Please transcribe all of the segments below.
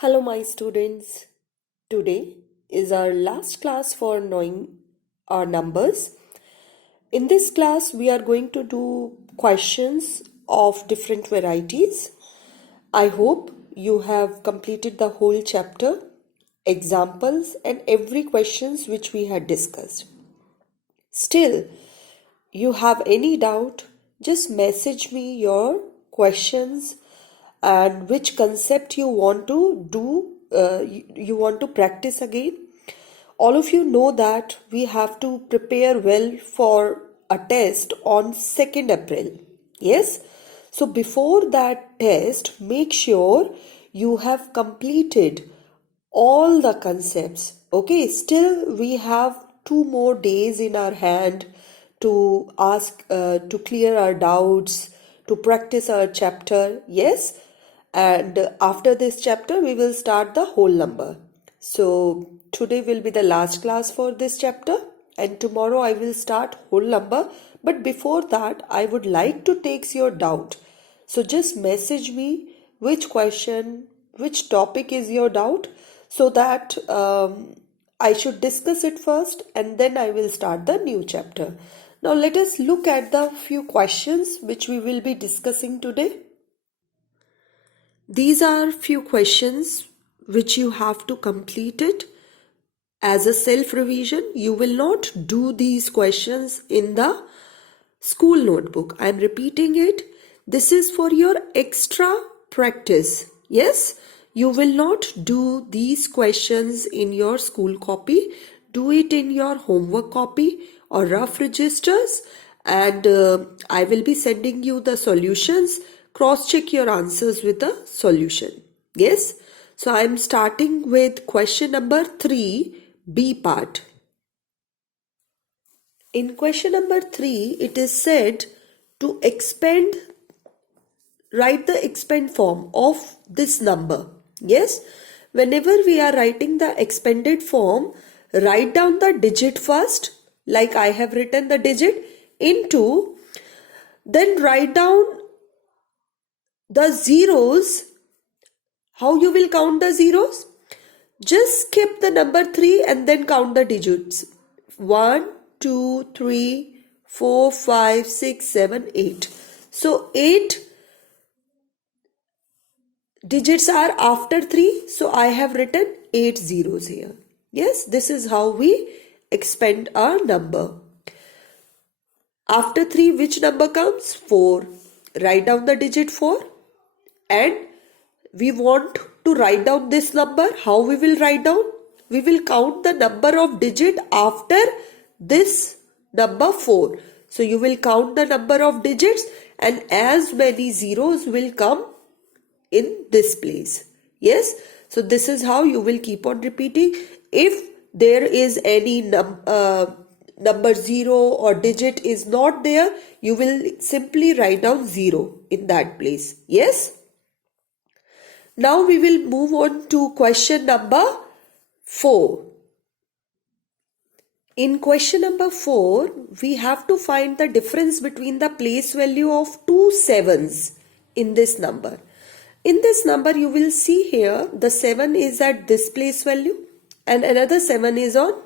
Hello, my students. Today is our last class for knowing our numbers. In this class, we are going to do questions of different varieties. I hope you have completed the whole chapter, examples, and every questions which we had discussed. Still, you have any doubt, just message me your questions and which concept you want to do, you want to practice again. All of you know that we have to prepare well for a test on 2nd April. Yes? So before that test, make sure you have completed all the concepts. Okay, still we have 2 more days in our hand to to clear our doubts, to practice our chapter. Yes, and after this chapter we will start the whole number. So today will be the last class for this chapter, and tomorrow I will start whole number. But before that, I would like to take your doubt. So just message me which question, which topic is your doubt, so that I should discuss it first and then I will start the new chapter. Now let us look at the few questions which we will be discussing today. These are few questions which you have to complete it as a self-revision. You will not do these questions in the school notebook. I am repeating it. This is for your extra practice. Yes, you will not do these questions in your school copy. Do it in your homework copy or rough registers, and I will be sending you the solutions. Cross-check your answers with the solution. Yes, so I am starting with question number 3, B part. In question number 3, it is said to write the expand form of this number. Yes, whenever we are writing the expanded form, write down the digit first, like I have written the digit into, then write down the zeros. How you will count the zeros? Just skip the number 3 and then count the digits. 1, 2, 3, 4, 5, 6, 7, 8. So 8 digits are after 3. So I have written 8 zeros here. Yes, this is how we expand our number. After 3, which number comes? 4. Write down the digit 4. And we want to write down this number. How we will write down? We will count the number of digit after this number 4. So you will count the number of digits and as many zeros will come in this place. Yes, so this is how you will keep on repeating. If there is any number 0 or digit is not there, you will simply write down 0 in that place. Yes. Now we will move on to question number 4. In question number 4, we have to find the difference between the place value of 2 sevens in this number. In this number, you will see here the 7 is at this place value and another 7 is on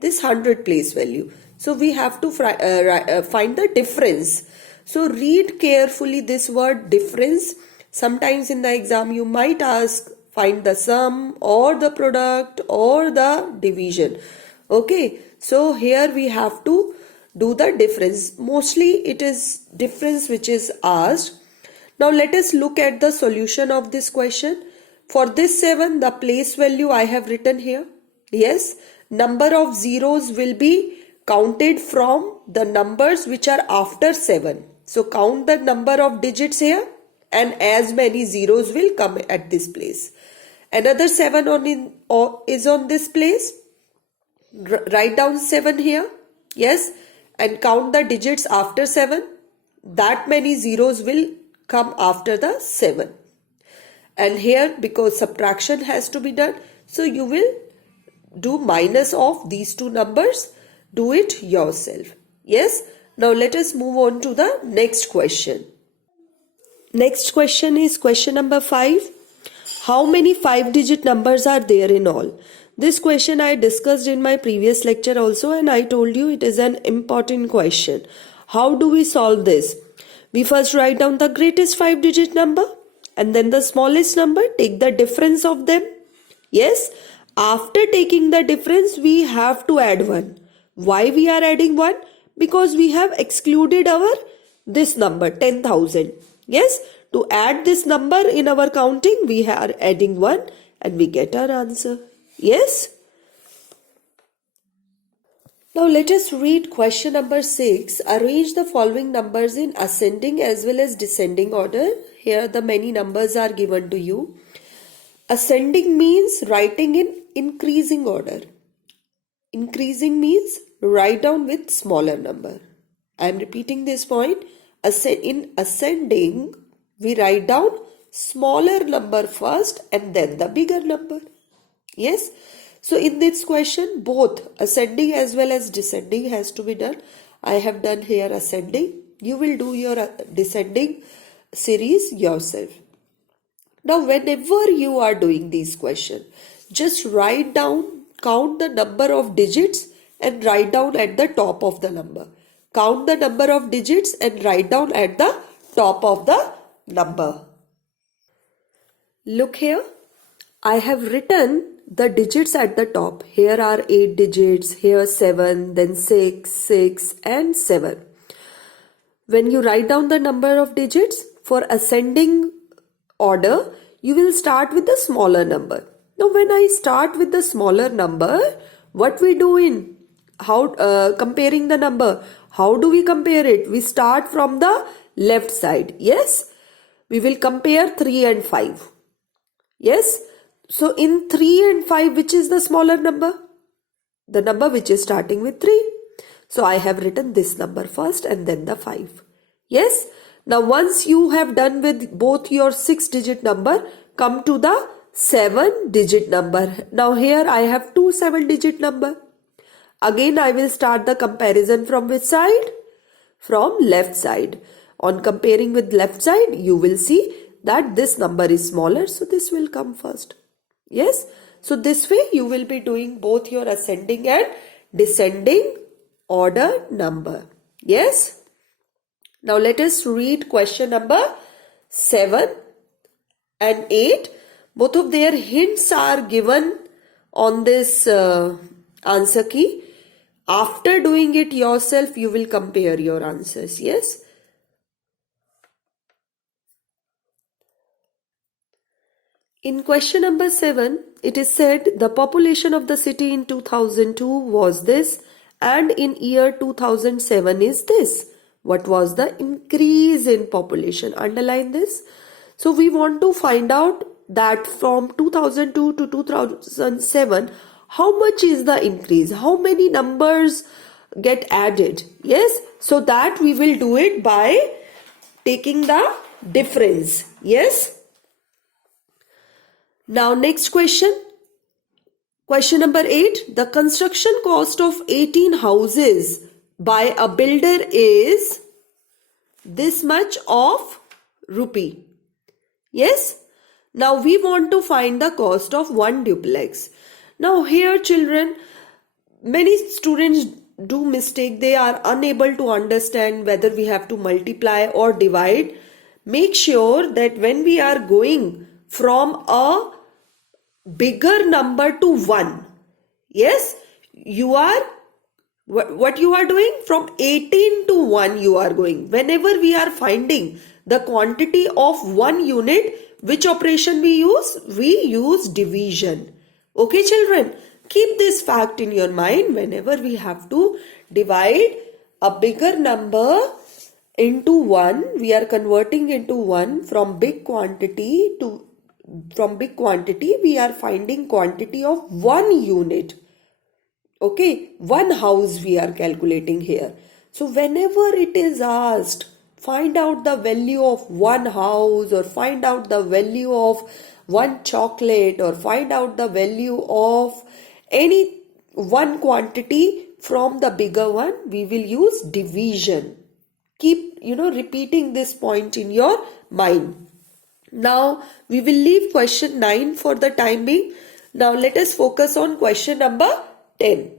this 100 place value. So we have to find the difference. So read carefully this word difference. Sometimes in the exam you might ask find the sum or the product or the division. Okay, so here we have to do the difference. Mostly it is difference which is asked. Now let us look at the solution of this question. For this 7, the place value I have written here. Yes, number of zeros will be counted from the numbers which are after 7. So count the number of digits here and as many zeros will come at this place. Another 7 is on this place. Write down 7 here. Yes, and count the digits after 7. That many zeros will come after the 7. And here, because subtraction has to be done, so you will do minus of these two numbers. Do it yourself. Yes. Now let us move on to the next question. Next question is question number 5. How many 5-digit numbers are there in all? This question I discussed in my previous lecture also, and I told you it is an important question. How do we solve this? We first write down the greatest 5-digit number and then the smallest number, take the difference of them. Yes, after taking the difference, we have to add 1. Why we are adding 1? Because we have excluded our this number 10,000. Yes, to add this number in our counting, we are adding 1 and we get our answer. Yes. Now let us read question number 6. Arrange the following numbers in ascending as well as descending order. Here the many numbers are given to you. Ascending means writing in increasing order. Increasing means write down with smaller number. I am repeating this point. In ascending, we write down smaller number first and then the bigger number. Yes. So in this question, both ascending as well as descending has to be done. I have done here ascending. You will do your descending series yourself. Now whenever you are doing these questions, just write down, count the number of digits and write down at the top of the number. Count the number of digits and write down at the top of the number. Look here. I have written the digits at the top. Here are 8 digits, here 7, then 6, 6 and 7. When you write down the number of digits for ascending order, you will start with the smaller number. Now when I start with the smaller number, what we do in comparing the number? How do we compare it? We start from the left side. Yes, we will compare 3 and 5. Yes, so in 3 and 5, which is the smaller number? The number which is starting with 3. So I have written this number first and then the 5. Yes, now once you have done with both your 6-digit number, come to the 7-digit number. Now here I have 2 7-digit number. Again I will start the comparison from which side? From left side. On comparing with left side, you will see that this number is smaller, so this will come first. Yes, so this way you will be doing both your ascending and descending order number. Yes. Now let us read question number 7 and 8. Both of their hints are given on this answer key. After doing it yourself, you will compare your answers. Yes. In question number 7, it is said the population of the city in 2002 was this and in year 2007 is this. What was the increase in population? Underline this. So we want to find out that from 2002 to 2007, how much is the increase? How many numbers get added? Yes, so that we will do it by taking the difference. Yes. Now next question. Question number 8. The construction cost of 18 houses by a builder is this much of rupee. Yes. Now we want to find the cost of one duplex. Now here children, many students do mistake. They are unable to understand whether we have to multiply or divide. Make sure that when we are going from a bigger number to 1, yes, you are what you are doing from 18 to 1 you are going. Whenever we are finding the quantity of 1 unit, which operation we use? We use division. Okay children, keep this fact in your mind. Whenever we have to divide a bigger number into 1, we are converting into 1 from big quantity we are finding quantity of 1 unit. Okay, 1 house we are calculating here. So whenever it is asked, find out the value of 1 house or find out the value of 1 chocolate or find out the value of any 1 quantity from the bigger one, we will use division. Keep repeating this point in your mind. Now we will leave question 9 for the time being. Now let us focus on question number 10.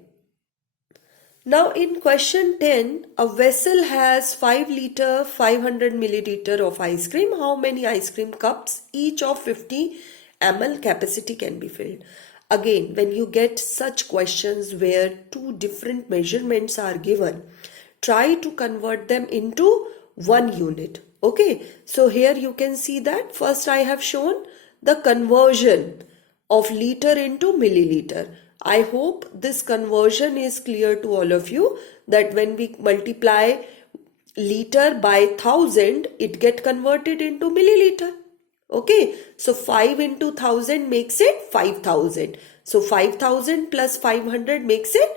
Now in question 10, a vessel has 5 liter 500 milliliter of ice cream. How many ice cream cups each of 50 ml capacity can be filled? Again, when you get such questions where two different measurements are given, try to convert them into one unit. Okay, so here you can see that first I have shown the conversion of liter into milliliter. I hope this conversion is clear to all of you, that when we multiply liter by 1000, it get converted into milliliter. Okay, so 5 into 1000 makes it 5000. So 5000 plus 500 makes it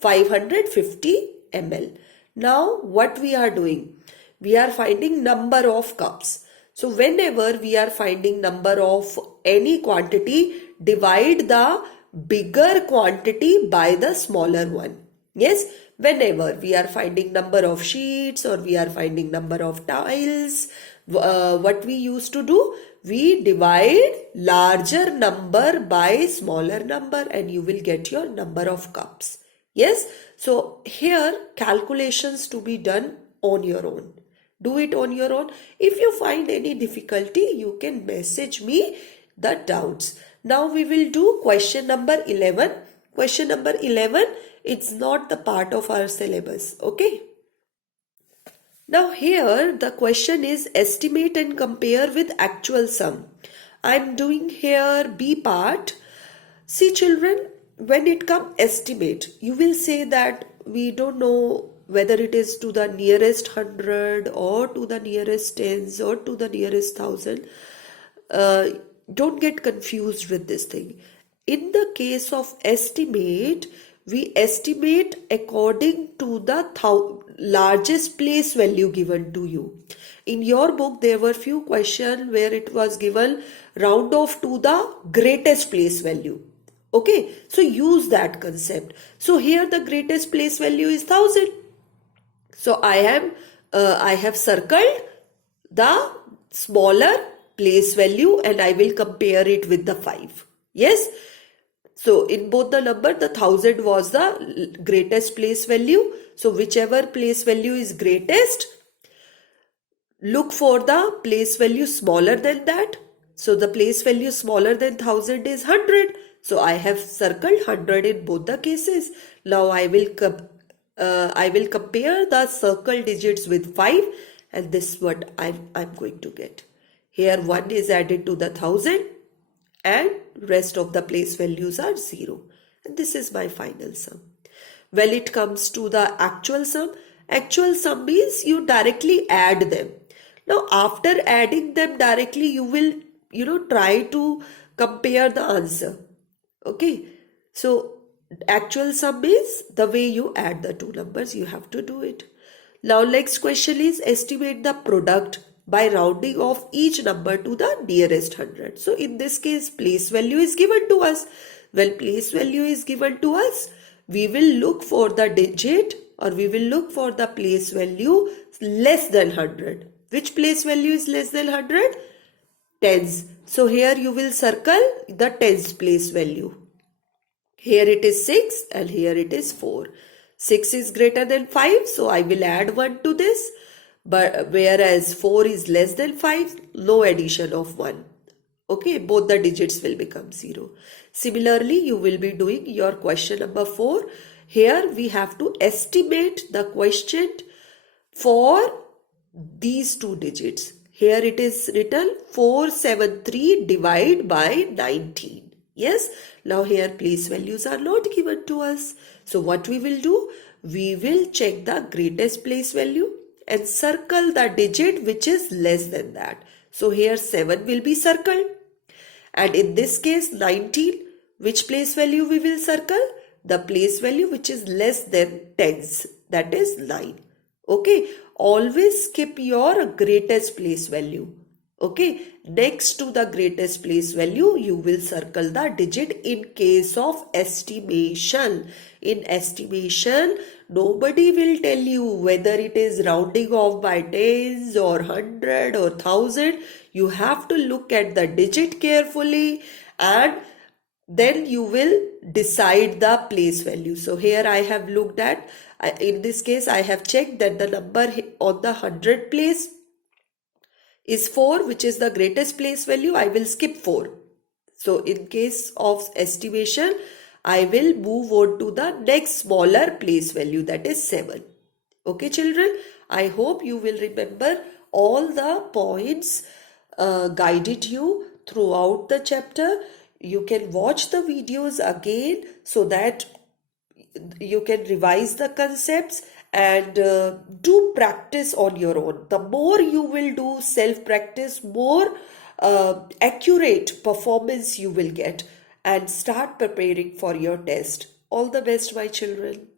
550 ml. Now what we are doing? We are finding number of cups. So whenever we are finding number of any quantity, divide the bigger quantity by the smaller one. Yes, whenever we are finding number of sheets or we are finding number of tiles, what we used to do, we divide larger number by smaller number and you will get your number of cups. Yes, so here calculations to be done on your own. Do it on your own. If you find any difficulty, you can message me the doubts. Now we will do question number 11. Question number 11, it's not the part of our syllabus. Okay. Now here the question is estimate and compare with actual sum. I'm doing here B part. See children, when it comes estimate, you will say that we don't know whether it is to the nearest 100 or to the nearest tens or to the nearest 1000. Don't get confused with this thing. In the case of estimate, we estimate according to the largest place value given to you. In your book, there were few questions where it was given round off to the greatest place value. Okay, so use that concept. So here the greatest place value is 1000. So I have circled the smaller place value and I will compare it with the 5. Yes. So in both the number, the 1000 was the greatest place value. So whichever place value is greatest, look for the place value smaller than that. So the place value smaller than 1000 is 100. So I have circled 100 in both the cases. Now I will compare the circle digits with 5 and this is what I'm going to get. Here 1 is added to the 1000 and rest of the place values are 0. And this is my final sum. When it comes to the actual sum means you directly add them. Now after adding them directly, you will try to compare the answer. Okay, so actual sum is the way you add the two numbers, you have to do it. Now next question is estimate the product by rounding off each number to the nearest 100. So in this case, place value is given to us. When place value is given to us, we will look for the digit or we will look for the place value less than 100. Which place value is less than 100? Tens. So here you will circle the tens place value. Here it is 6 and here it is 4. 6 is greater than 5, so I will add 1 to this. But whereas 4 is less than 5, no addition of 1. Okay, both the digits will become 0. Similarly, you will be doing your question number 4. Here we have to estimate the quotient for these two digits. Here it is written 473 divided by 19. Yes, now here place values are not given to us. So what we will do? We will check the greatest place value and circle the digit which is less than that. So here 7 will be circled. And in this case 19, which place value we will circle? The place value which is less than tens, that is 9. Okay, always skip your greatest place value. Okay, next to the greatest place value, you will circle the digit in case of estimation. In estimation, nobody will tell you whether it is rounding off by tens or 100 or 1000. You have to look at the digit carefully and then you will decide the place value. So here I have looked at, in this case, I have checked that the number on the 100 place is 4, which is the greatest place value. I will skip 4. So in case of estimation, I will move on to the next smaller place value, that is 7. Okay, children, I hope you will remember all the points guided you throughout the chapter. You can watch the videos again so that you can revise the concepts and do practice on your own. The more you will do self practice, more accurate performance you will get, and start preparing for your test. All the best, my children.